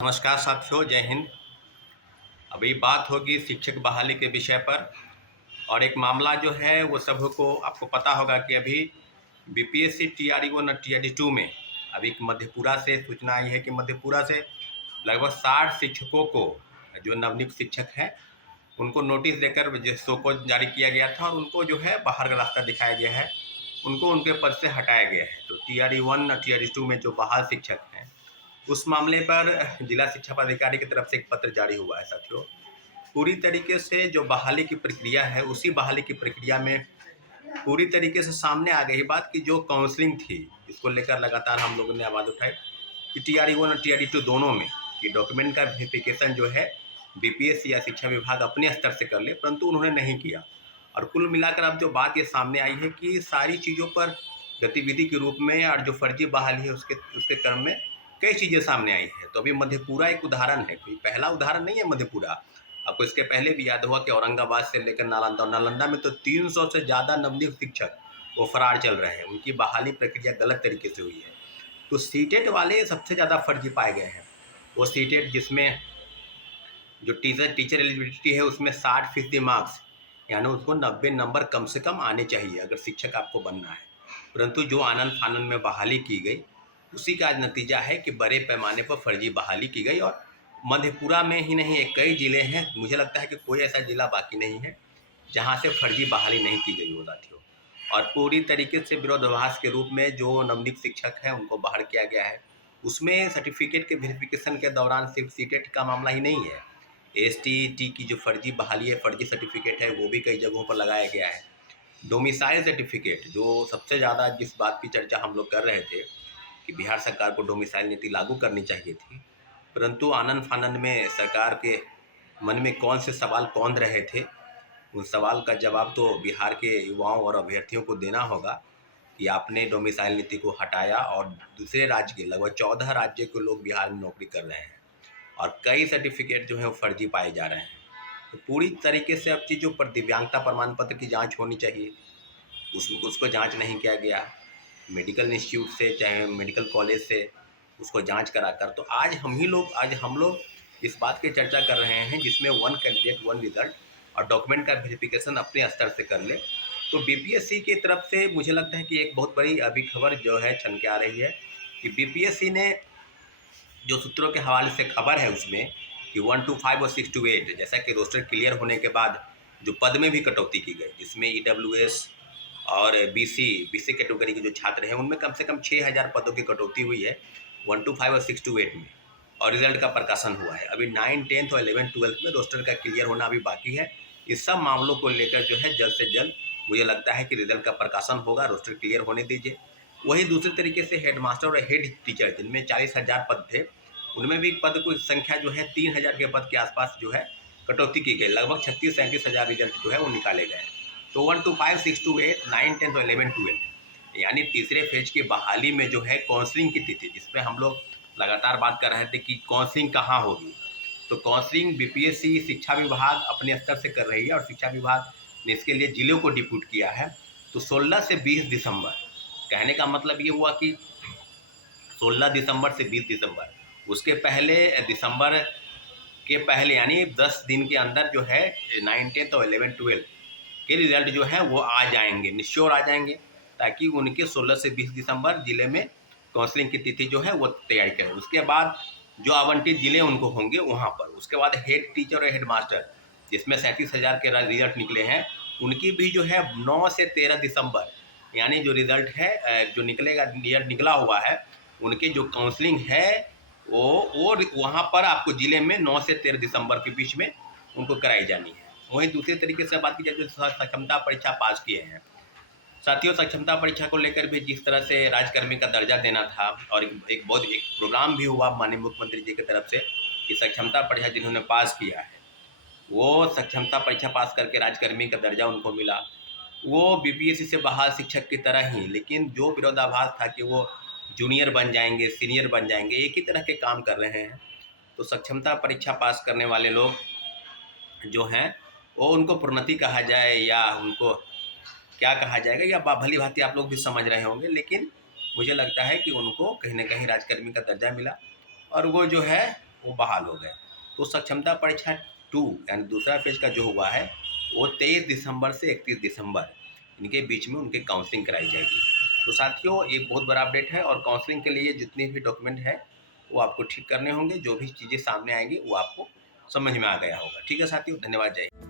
नमस्कार साथियों, जय हिंद। अभी बात होगी शिक्षक बहाली के विषय पर। और एक मामला जो है वो सबको आपको पता होगा कि अभी बीपीएससी TRE-1 और TRE-2 में अभी मधेपुरा से सूचना आई है कि मधेपुरा से लगभग 60 शिक्षकों को, जो नवनियुक्त शिक्षक हैं, उनको नोटिस देकर शो को जारी किया गया था और उनको जो है बाहर का रास्ता दिखाया गया है। उनको उनके पद से हटाया गया है। तो TRE-1 और TRE-2 में जो बहाल शिक्षक हैं, उस मामले पर जिला शिक्षा पदाधिकारी की तरफ से एक पत्र जारी हुआ है साथियों। पूरी तरीके से जो बहाली की प्रक्रिया है, उसी बहाली की प्रक्रिया में पूरी तरीके से सामने आ गई बात कि जो काउंसलिंग थी, इसको लेकर लगातार हम लोगों ने आवाज़ उठाई कि TRE-1 और TRE-2 दोनों में कि डॉक्यूमेंट का वेरिफिकेशन जो है बीपीएससी या शिक्षा विभाग अपने स्तर से कर ले, परंतु उन्होंने नहीं किया। और कुल मिलाकर अब जो बात ये सामने आई है कि सारी चीज़ों पर गतिविधि के रूप में और जो फर्जी बहाली है उसके उसके क्रम में कई चीज़ें सामने आई है। तो अभी मधेपुरा एक उदाहरण है, कोई पहला उदाहरण नहीं है मधेपुरा। आपको इसके पहले भी याद होगा कि औरंगाबाद से लेकर नालंदा, और नालंदा में तो 300 से ज़्यादा नवनियुक्त शिक्षक वो फरार चल रहे हैं। उनकी बहाली प्रक्रिया गलत तरीके से हुई है। तो सीटेट वाले सबसे ज़्यादा फर्जी पाए गए हैं। वो सीटेट जिसमें जो टीचर एलिजिबिलिटी है उसमें 60% मार्क्स, यानी उसको 90 नंबर कम से कम आने चाहिए अगर शिक्षक आपको बनना है। परंतु जो आनंद फानंद में बहाली की गई, उसी का आज नतीजा है कि बड़े पैमाने पर फर्जी बहाली की गई। और मधेपुरा में ही नहीं, एक कई ज़िले हैं, मुझे लगता है कि कोई ऐसा ज़िला बाकी नहीं है जहाँ से फर्जी बहाली नहीं की गई हो साथियों। और पूरी तरीके से विरोधाभास के रूप में जो नवनियुक्त शिक्षक हैं उनको बाहर किया गया है। उसमें सर्टिफिकेट के वेरिफिकेशन के दौरान सिर्फ सीटेट का मामला ही नहीं है, STET की जो फर्जी बहाली है, फर्जी सर्टिफिकेट है, वो भी कई जगहों पर लगाया गया है। डोमिसाइल सर्टिफिकेट, जो सबसे ज़्यादा जिस बात की चर्चा हम लोग कर रहे थे कि बिहार सरकार को डोमिसाइल नीति लागू करनी चाहिए थी, परंतु आनंद फानंद में सरकार के मन में कौन से सवाल कौंध रहे थे, उन सवाल का जवाब तो बिहार के युवाओं और अभ्यर्थियों को देना होगा कि आपने डोमिसाइल नीति को हटाया और दूसरे राज्य के लगभग 14 राज्य के लोग बिहार में नौकरी कर रहे हैं और कई सर्टिफिकेट जो है वो फर्जी पाए जा रहे हैं। तो पूरी तरीके से अब चीज़ों पर दिव्यांगता प्रमाण पत्र की जांच होनी चाहिए, उसको जांच नहीं किया गया। मेडिकल इंस्टीट्यूट से, चाहे मेडिकल कॉलेज से उसको जांच कराकर, तो आज हम लोग इस बात की चर्चा कर रहे हैं जिसमें 1 कैंडिडेट 1 रिजल्ट और डॉक्यूमेंट का वेरिफिकेशन अपने स्तर से कर ले। तो बीपीएससी की तरफ से मुझे लगता है कि एक बहुत बड़ी अभी खबर जो है छन के आ रही है कि बीपीएससी ने जो सूत्रों के हवाले से खबर है उसमें कि 1 to 5 और 6 to 8, जैसा कि रोस्टर क्लियर होने के बाद जो पद में भी कटौती की गई, जिसमें EWS और BC कैटेगरी के जो छात्र हैं उनमें कम से कम 6000 पदों की कटौती हुई है 1 to 5 और 6 to 8 में। और रिजल्ट का प्रकाशन हुआ है। अभी 9, 10th और 11, 12th में रोस्टर का क्लियर होना अभी बाकी है। इस सब मामलों को लेकर जो है जल्द से जल्द मुझे लगता है कि रिजल्ट का प्रकाशन होगा, रोस्टर क्लियर होने दीजिए। वही दूसरे तरीके से हेड मास्टर और हेड टीचर, जिनमें 40,000 पद थे, उनमें भी पद की संख्या जो है 3000 के पद के आसपास जो है कटौती की गई। लगभग 36-37 हज़ार रिजल्ट जो है वो निकाले गए। तो 1 to 5, 6 to 8, 9, 10 और 11, 12 यानी तीसरे फेज की बहाली में जो है काउंसलिंग की तिथि, जिसमें हम लोग लगातार बात कर रहे थे कि काउंसलिंग कहाँ होगी, तो काउंसलिंग बीपीएससी शिक्षा विभाग अपने स्तर से कर रही है और शिक्षा विभाग ने इसके लिए जिलों को डिप्यूट किया है। तो 16 से 20 दिसंबर, कहने का मतलब ये हुआ कि 16 दिसंबर से 20 दिसंबर, उसके पहले दिसंबर के पहले यानी 10 दिन के अंदर जो है 9, 10 और 11, 12 के रिजल्ट जो है वो आ जाएंगे, निश्चोर आ जाएंगे, ताकि उनके 16 से 20 दिसंबर जिले में काउंसलिंग की तिथि जो है वो तैयारी करें। उसके बाद जो आवंटित जिले उनको होंगे वहाँ पर, उसके बाद हेड टीचर और हेड मास्टर, जिसमें 37,000 के रिजल्ट निकले हैं, उनकी भी जो है 9 से 13 दिसंबर, यानी जो रिजल्ट है जो निकलेगा, रिजल्ट निकला हुआ है, उनके जो काउंसलिंग है वो वहाँ पर आपको जिले में 9 से 13 दिसंबर के बीच में उनको कराई जानी है। वहीं दूसरे तरीके से बात की जाए जो सक्षमता परीक्षा पास किए हैं साथियों, सक्षमता परीक्षा को लेकर भी जिस तरह से राज्यकर्मी का दर्जा देना था और एक प्रोग्राम भी हुआ माननीय मुख्यमंत्री जी की तरफ से कि सक्षमता परीक्षा जिन्होंने पास किया है वो सक्षमता परीक्षा पास करके राज्यकर्मी का दर्जा उनको मिला। वो बीपीएससी से बहाल शिक्षक की तरह ही, लेकिन जो विरोधाभास था कि वो जूनियर बन जाएंगे, सीनियर बन जाएंगे, एक ही तरह के काम कर रहे हैं। तो सक्षमता परीक्षा पास करने वाले लोग जो हैं वो उनको प्रोन्नति कहा जाए या उनको क्या कहा जाएगा, या भली भांति आप लोग भी समझ रहे होंगे, लेकिन मुझे लगता है कि उनको कहीं ना कहीं राजकर्मी का दर्जा मिला और वो जो है वो बहाल हो गए। तो सक्षमता परीक्षा 2 यानी दूसरा फेज का जो हुआ है वो 23 दिसंबर से 31 दिसंबर इनके बीच में उनकी काउंसलिंग कराई जाएगी। तो साथियों, एक बहुत बड़ा अपडेट है और काउंसलिंग के लिए जितने भी डॉक्यूमेंट है वो आपको ठीक करने होंगे। जो भी चीज़ें सामने आएंगी वो आपको समझ में आ गया होगा। ठीक है साथियों, धन्यवाद, जय हिंद।